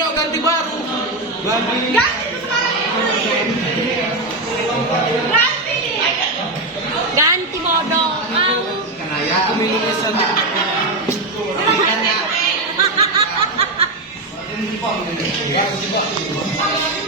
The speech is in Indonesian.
Nino ganti baru. Ganti itu sekarang ini. Ganti. Ganti bodoh. Aku minumnya sampai. Hahaha.